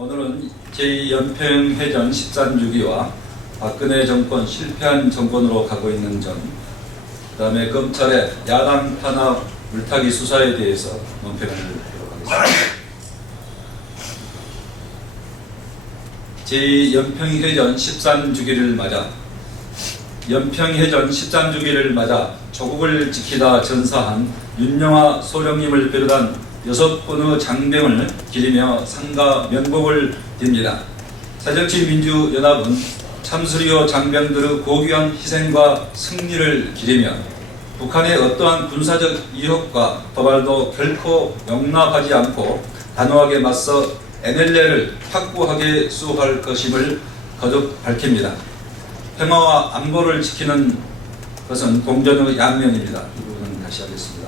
오늘은 제2연평해전 13주기와 박근혜 정권 실패한 정권으로 가고 있는 점, 그 다음에 검찰의 야당 탄압 물타기 수사에 대해서 논평을 하도록 하겠습니다. 제2연평해전 13주기를 맞아 연평해전 13주기를 맞아 조국을 지키다 전사한 윤영아 소령님을 비롯한 6분의 장병을 기리며 상가 명복을 빕니다. 새정치민주연합은 참수리호 장병들의 고귀한 희생과 승리를 기리며 북한의 어떠한 군사적 위협과 도발도 결코 용납하지 않고 단호하게 맞서 NLL을 확고하게 수호할 것임을 거듭 밝힙니다. 평화와 안보를 지키는 것은 동전의 양면입니다. 이 부분은 다시 하겠습니다.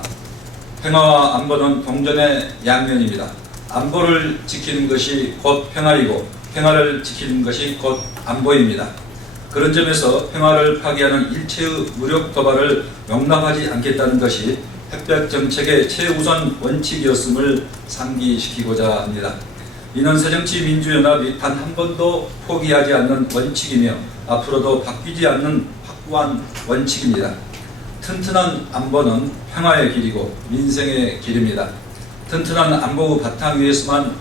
평화와 안보는 동전의 양면입니다. 안보를 지키는 것이 곧 평화이고 평화를 지키는 것이 곧 안보입니다. 그런 점에서 평화를 파괴하는 일체의 무력 도발을 용납하지 않겠다는 것이 햇볕 정책의 최우선 원칙이었음을 상기시키고자 합니다. 이는 새정치민주연합이 단 한 번도 포기하지 않는 원칙이며 앞으로도 바뀌지 않는 확고한 원칙입니다. 튼튼한 안보는 평화의 길이고 민생의 길입니다. 튼튼한 안보의 바탕 위에서만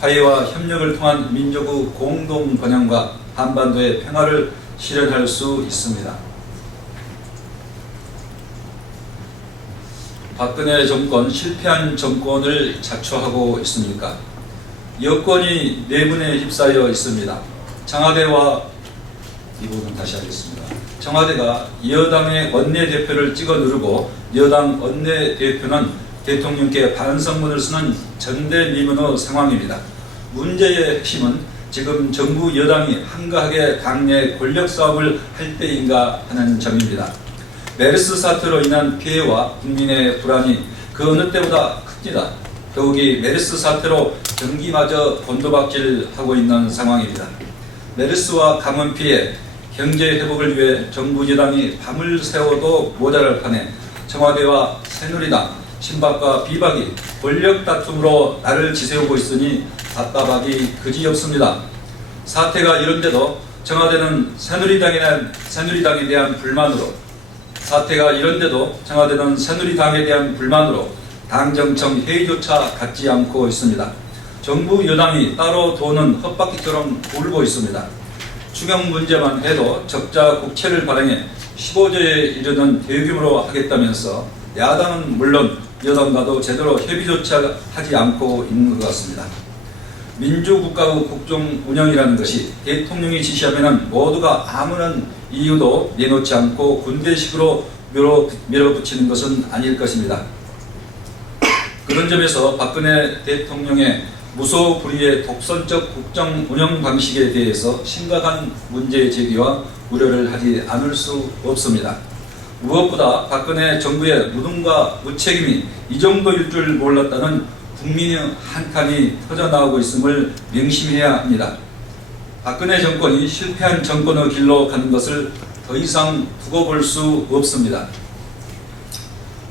화해와 협력을 통한 민족의 공동 번영과 한반도의 평화를 실현할 수 있습니다. 박근혜 정권 실패한 정권을 자초하고 있습니까? 여권이 내분에 휩싸여 있습니다. 청와대와 이 부분 다시 하겠습니다. 청와대가 여당의 원내대표를 찍어 누르고 여당 원내대표는 대통령께 반성문을 쓰는 전대미문의 상황입니다. 문제의 핵심은 지금 정부 여당이 한가하게 당내 권력 싸움을 할 때인가 하는 점입니다. 메르스 사태로 인한 피해와 국민의 불안이 그 어느 때보다 큽니다. 더욱이 메르스 사태로 경기마저 곤두박질하고 있는 상황입니다. 메르스와 감염 피해, 경제 회복을 위해 정부 여당이 밤을 새워도 모자랄 판에 청와대와 새누리당, 친박과 비박이 권력 다툼으로 나를 지새우고 있으니 답답하기 그지없습니다. 사태가 이런데도 청와대는 새누리당에 대한 불만으로 당정청 회의조차 갖지 않고 있습니다. 정부 여당이 따로 도는 헛바퀴처럼 돌고 있습니다. 추경 문제만 해도 적자 국채를 발행해 15조에 이르는 대규모로 하겠다면서 야당은 물론 여당과도 제대로 협의조차 하지 않고 있는 것 같습니다. 민주국가의 국정 운영이라는 것이 대통령이 지시하면 모두가 아무런 이유도 내놓지 않고 군대식으로 밀어붙이는 것은 아닐 것입니다. 그런 점에서 박근혜 대통령의 무소불위의 독선적 국정 운영 방식에 대해서 심각한 문제 제기와 우려를 하지 않을 수 없습니다. 무엇보다 박근혜 정부의 무능과 무책임이 이 정도일 줄 몰랐다는 국민의 한탄이 터져나오고 있음을 명심해야 합니다. 박근혜 정권이 실패한 정권의 길로 가는 것을 더 이상 두고 볼 수 없습니다.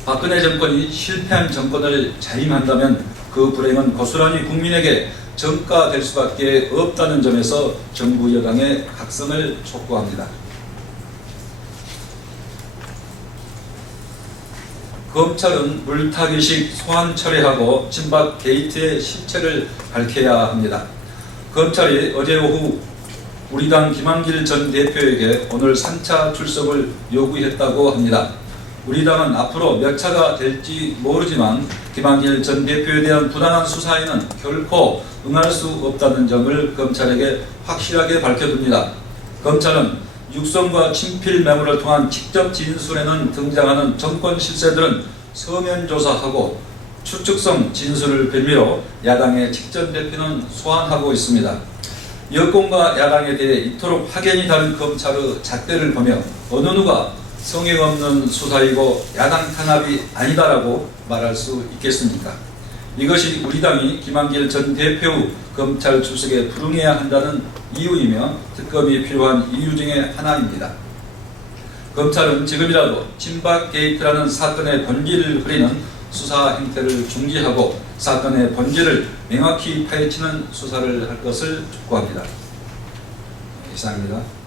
박근혜 정권이 실패한 정권을 자임한다면 그 불행은 고스란히 국민에게 전가될 수밖에 없다는 점에서 정부 여당의 각성을 촉구합니다. 검찰은 물타기식 소환 처리하고 친박 게이트의 실체를 밝혀야 합니다. 검찰이 어제 오후 우리 당 김한길 전 대표에게 오늘 3차 출석을 요구했다고 합니다. 우리 당은 앞으로 몇 차가 될지 모르지만 김한길 전 대표에 대한 부당한 수사에는 결코 응할 수 없다는 점을 검찰에게 확실하게 밝혀둡니다. 검찰은 육성과 친필 메모를 통한 직접 진술에는 등장하는 정권 실세들은 서면 조사하고 추측성 진술을 빌미로 야당의 직전 대표는 소환하고 있습니다. 여권과 야당에 대해 이토록 확연히 다른 검찰의 잣대를 보며 어느 누가 성의 없는 수사이고 야당 탄압이 아니다라고 말할 수 있겠습니까? 이것이 우리 당이 김한길 전 대표 검찰 출석에 불응해야 한다는 이유이며 특검이 필요한 이유 중에 하나입니다. 검찰은 지금이라도 친박 게이트라는 사건의 본질을 흐리는 수사 행태를 중지하고 사건의 본질을 명확히 파헤치는 수사를 할 것을 촉구합니다. 이상입니다.